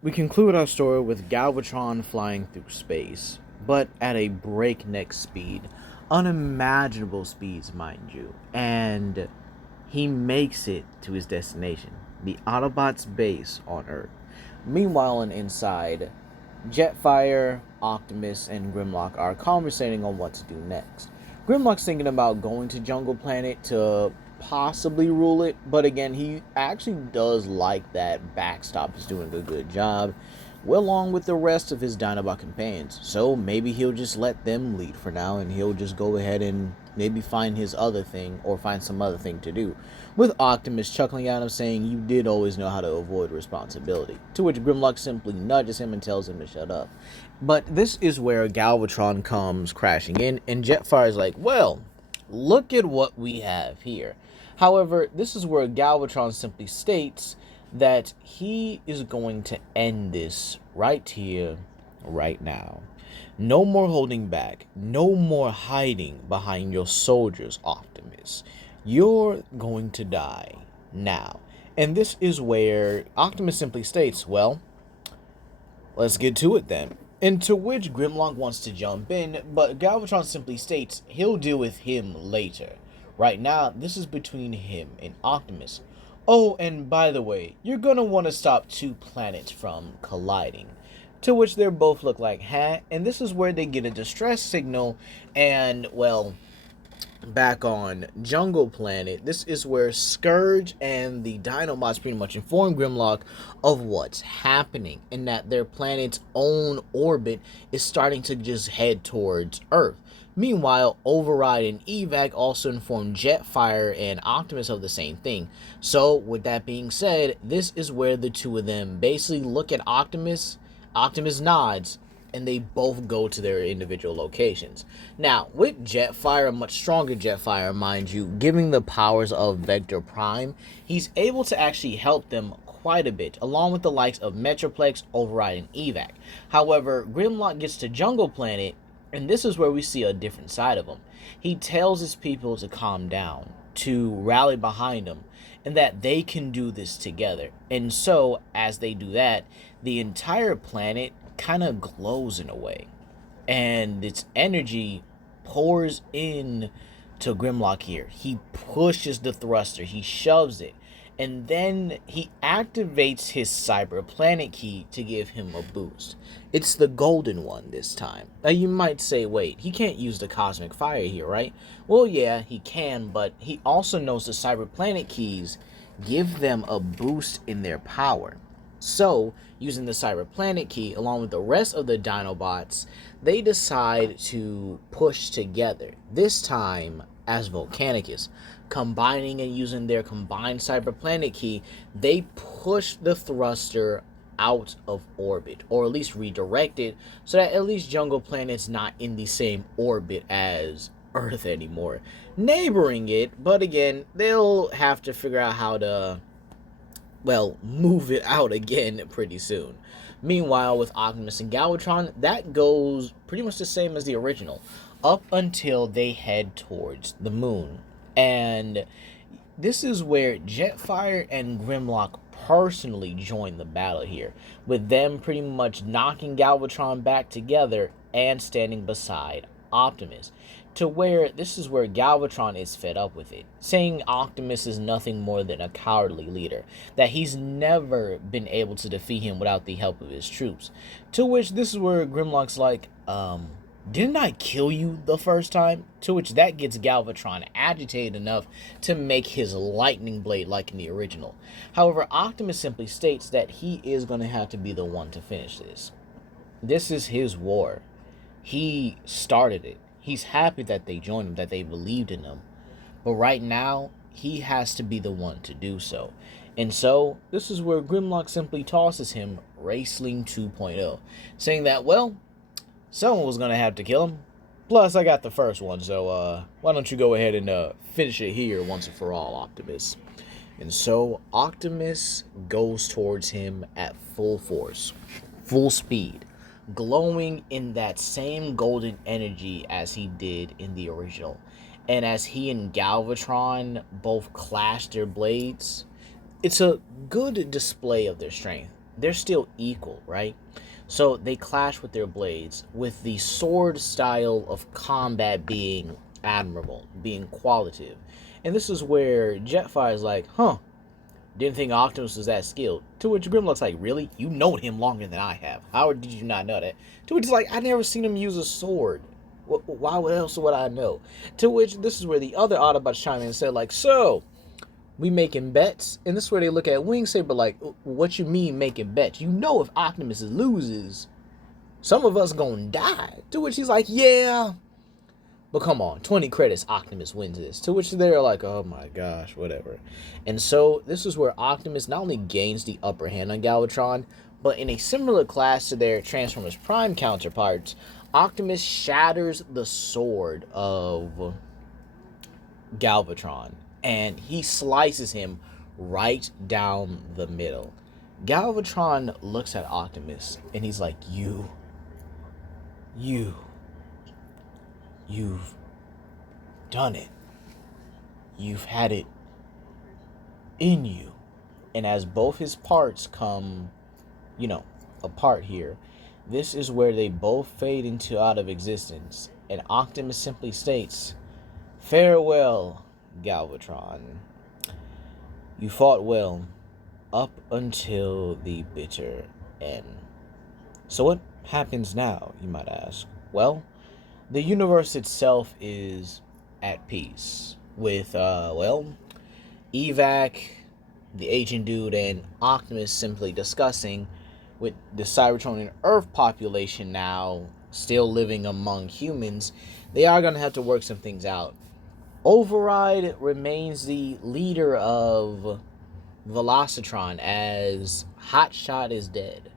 We conclude our story with Galvatron flying through space, but at a breakneck speed, unimaginable speeds, mind you, and he makes it to his destination, the Autobots' base on Earth. Meanwhile, inside, Jetfire, Optimus, and Grimlock are conversating on what to do next. Grimlock's thinking about going to Jungle Planet to possibly rule it, but again, he actually does like that Backstop is doing a good job, well, along with the rest of his Dinobot companions. So maybe he'll just let them lead for now, and he'll just go ahead and maybe find his other thing or find some other thing to do. With Optimus chuckling at him, saying, "You did always know how to avoid responsibility." To which Grimlock simply nudges him and tells him to shut up. But this is where Galvatron comes crashing in, and Jetfire is like, "Well, look at what we have here." However, this is where Galvatron simply states that he is going to end this right here, right now. No more holding back. No more hiding behind your soldiers, Optimus. You're going to die now. And this is where Optimus simply states, "Well, let's get to it then." And to which Grimlock wants to jump in, but Galvatron simply states he'll deal with him later. Right now, this is between him and Optimus. Oh, and by the way, you're gonna want to stop two planets from colliding. To which they both look like, "Huh?" And this is where they get a distress signal, and, well, back on Jungle Planet, this is where Scourge and the Dinobots pretty much inform Grimlock of what's happening, and that their planet's own orbit is starting to just head towards Earth. Meanwhile, Override and Evac also inform Jetfire and Optimus of the same thing. So, with that being said, this is where the two of them basically look at Optimus. Optimus nods, and they both go to their individual locations. Now, with Jetfire, a much stronger Jetfire, mind you, giving the powers of Vector Prime, he's able to actually help them quite a bit, along with the likes of Metroplex, Override, and Evac. However, Grimlock gets to Jungle Planet, and this is where we see a different side of him. He tells his people to calm down, to rally behind him, and that they can do this together. And so, as they do that, the entire planet kind of glows in a way, and its energy pours in to Grimlock here. He pushes the thruster, he shoves it, and then he activates his cyber planet key to give him a boost. It's the golden one this time. Now you might say, wait, he can't use the cosmic fire here, right? Well, yeah, he can, but he also knows the cyber planet keys give them a boost in their power. So, using the Cyber Planet key along with the rest of the Dinobots, they decide to push together, this time as Volcanicus. Combining and using their combined Cyber Planet key, they push the thruster out of orbit, or at least redirect it, so that at least Jungle Planet's not in the same orbit as Earth anymore. Neighboring it, but again, they'll have to figure out how to, well, move it out again pretty soon. Meanwhile, with Optimus and Galvatron, that goes pretty much the same as the original, up until they head towards the moon. And this is where Jetfire and Grimlock personally join the battle here, with them pretty much knocking Galvatron back together and standing beside Optimus. To where this is where Galvatron is fed up with it, saying Optimus is nothing more than a cowardly leader, that he's never been able to defeat him without the help of his troops. To which this is where Grimlock's like, didn't I kill you the first time? To which that gets Galvatron agitated enough to make his lightning blade like in the original. However, Optimus simply states that he is going to have to be the one to finish this. This is his war. He started it. He's happy that they joined him, that they believed in him. But right now, he has to be the one to do so. And so, this is where Grimlock simply tosses him Raceling 2.0, saying that, well, someone was going to have to kill him. Plus, I got the first one, so why don't you go ahead and finish it here once and for all, Optimus. And so, Optimus goes towards him at full force, full speed, glowing in that same golden energy as he did in the original. And as he and Galvatron both clash their blades, it's a good display of their strength. they're still equal, right? So they clash with their blades, with the sword style of combat being admirable, being qualitative. And this is where Jetfire is like, huh, didn't think Optimus was that skilled. To which Grimlock's like, really? You known him longer than I have. How did you not know that? To which he's like, I never seen him use a sword. Why else would I know? To which this is where the other Autobots chime in and said, like, so, we making bets? And this is where they look at Wingsaber like, what you mean making bets? You know if Optimus loses, some of us gonna die. To which he's like, yeah. But come on, 20 credits, Optimus wins this. To which they're like, oh my gosh, whatever. And so this is where Optimus not only gains the upper hand on Galvatron, but in a similar class to their Transformers Prime counterparts, Optimus shatters the sword of Galvatron. And he slices him right down the middle. Galvatron looks at Optimus and he's like, You've done it. You've had it in you. And as both his parts come, apart here, this is where they both fade into out of existence. And Optimus simply states, farewell, Galvatron. You fought well up until the bitter end. So what happens now, you might ask? Well, the universe itself is at peace with, Evac, the agent dude, and Optimus simply discussing with the Cybertron and Earth population now still living among humans. They are going to have to work some things out. Override remains the leader of Velocitron as Hotshot is dead.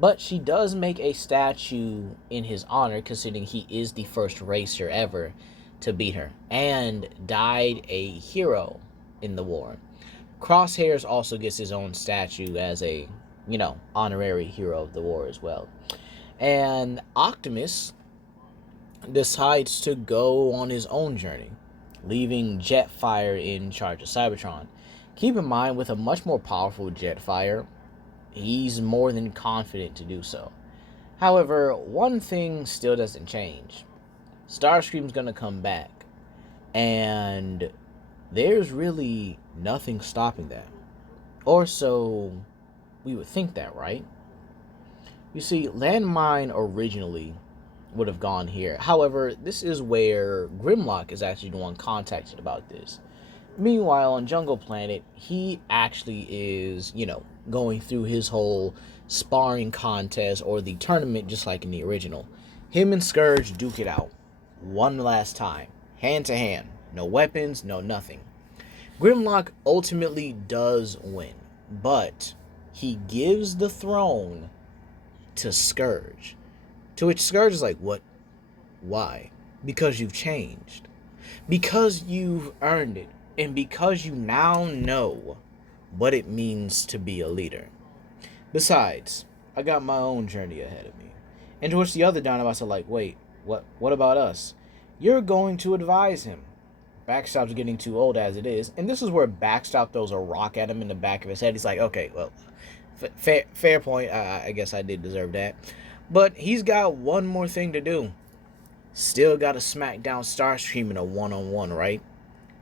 But she does make a statue in his honor, considering he is the first racer ever to beat her, and died a hero in the war. Crosshairs also gets his own statue as a, honorary hero of the war as well. And Optimus decides to go on his own journey, leaving Jetfire in charge of Cybertron. Keep in mind, with a much more powerful Jetfire, he's more than confident to do so. However, one thing still doesn't change. Starscream's gonna come back, and there's really nothing stopping that. Or so we would think that, right? You see, Landmine originally would have gone here. However, this is where Grimlock is actually the one contacted about this. Meanwhile, on Jungle Planet, he actually is, going through his whole sparring contest or the tournament just like in the original. Him and Scourge duke it out one last time, hand to hand. No weapons, no nothing. Grimlock ultimately does win, but he gives the throne to Scourge. To which Scourge is like, what? Why? Because you've changed. Because you've earned it. And because you now know what it means to be a leader. Besides, I got my own journey ahead of me. And to which the other Dinobots are like, wait, what about us? You're going to advise him. Backstop's getting too old as it is. And this is where Backstop throws a rock at him in the back of his head. He's like, okay, well, fair point. I guess I did deserve that. But he's got one more thing to do. Still got to smack down Starscream in a one-on-one, right?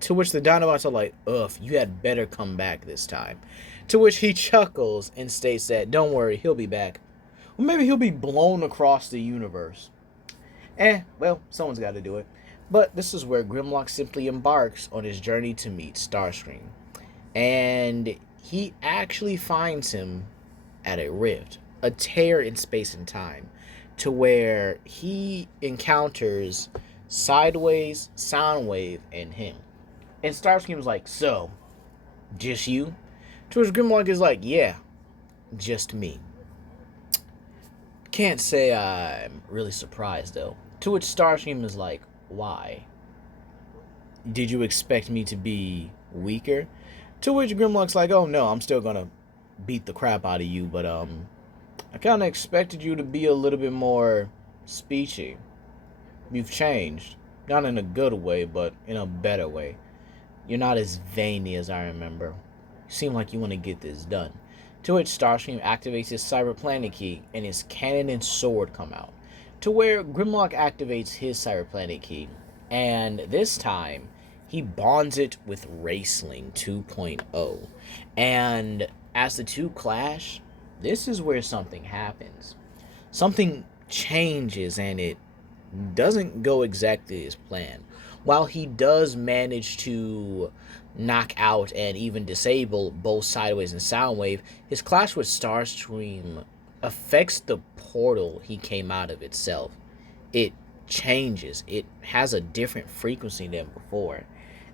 To which the Dinobots are like, ugh, you had better come back this time. To which he chuckles and states that, don't worry, he'll be back. Well, maybe he'll be blown across the universe. Well, someone's got to do it. But this is where Grimlock simply embarks on his journey to meet Starscream. And he actually finds him at a rift, a tear in space and time, to where he encounters Sideways, Soundwave, and him. And Starscream's like, so, just you? To which Grimlock is like, yeah, just me. Can't say I'm really surprised, though. To which Starscream is like, why? Did you expect me to be weaker? To which Grimlock's like, oh no, I'm still gonna beat the crap out of you, but I kinda expected you to be a little bit more speechy. You've changed. Not in a good way, but in a better way. You're not as veiny as I remember. You seem like you want to get this done. To which Starscream activates his Cyber Planet key and his cannon and sword come out. To where Grimlock activates his Cyber Planet key, and this time he bonds it with Raceling 2.0. And as the two clash, this is where something happens. Something changes and it doesn't go exactly as planned. While he does manage to knock out and even disable both Sideways and Soundwave, his clash with Starscream affects the portal he came out of itself. It changes. It has a different frequency than before.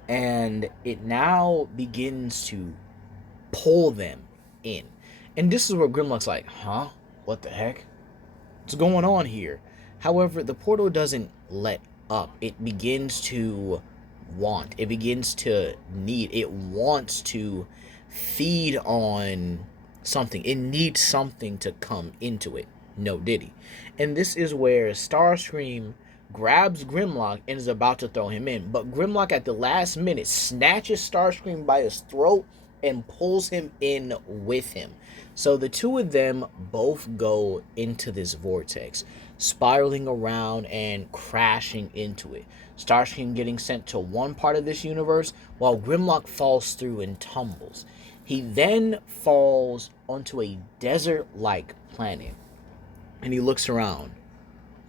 And it now begins to pull them in. And this is where Grimlock's like, huh? What the heck? What's going on here? However, the portal doesn't let up. It begins to want. It begins to need. It wants to feed on something. It needs something to come into it. No diddy. And this is where Starscream grabs Grimlock and is about to throw him in. But Grimlock at the last minute snatches Starscream by his throat and pulls him in with him. So the two of them both go into this vortex, spiraling around and crashing into it. Starscream getting sent to one part of this universe while Grimlock falls through and tumbles. He then falls onto a desert-like planet and he looks around.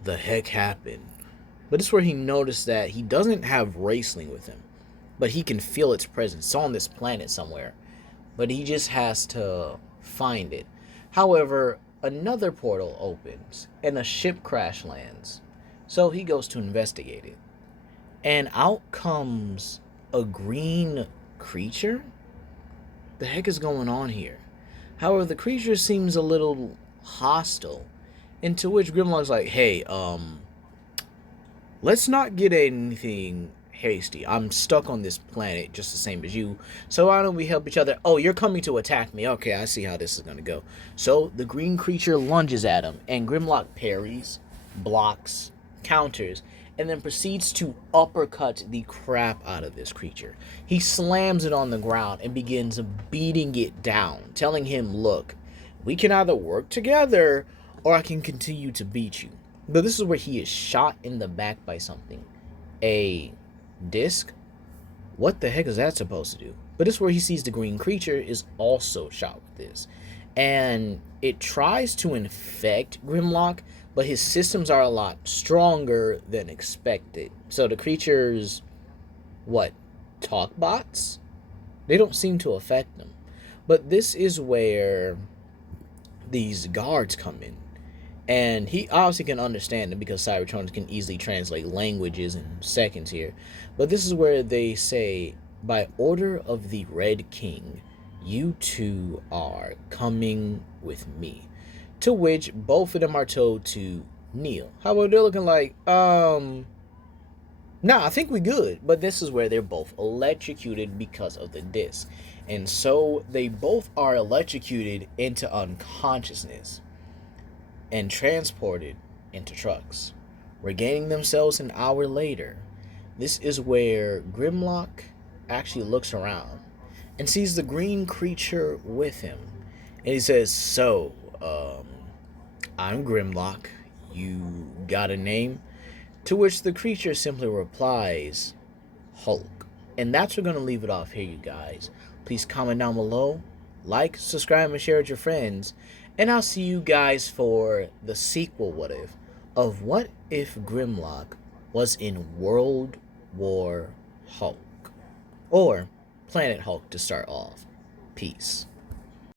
The heck happened? But this is where he noticed that he doesn't have Raceling with him, but he can feel its presence. It's on this planet somewhere, but he just has to find it. However, another portal opens and a ship crash lands. So he goes to investigate it. And out comes a green creature? The heck is going on here? However, the creature seems a little hostile. And to which Grimlock's like, hey, let's not get anything hasty. I'm stuck on this planet just the same as you. So why don't we help each other? Oh, you're coming to attack me. Okay, I see how this is going to go. So the green creature lunges at him, and Grimlock parries, blocks, counters, and then proceeds to uppercut the crap out of this creature. He slams it on the ground and begins beating it down, telling him, look, we can either work together or I can continue to beat you. But this is where he is shot in the back by something. A disc? What the heck is that supposed to do? But this is where he sees the green creature is also shot with this. And it tries to infect Grimlock, but his systems are a lot stronger than expected. So the creatures, talk bots? They don't seem to affect them. But this is where these guards come in. And he obviously can understand them because Cybertrons can easily translate languages in seconds here. But this is where they say, by order of the Red King, you two are coming with me. To which both of them are told to kneel. However, they're looking like, nah, I think we good. But this is where they're both electrocuted because of the disc. And so they both are electrocuted into unconsciousness and transported into trucks, regaining themselves an hour later. This is where Grimlock actually looks around and sees the green creature with him. And he says, so, I'm Grimlock. You got a name? To which the creature simply replies, Hulk. And that's where we're going to leave it off here, you guys. Please comment down below, like, subscribe, and share with your friends. And I'll see you guys for the sequel, What If Grimlock was in World War Hulk? Or Planet Hulk to start off. Peace.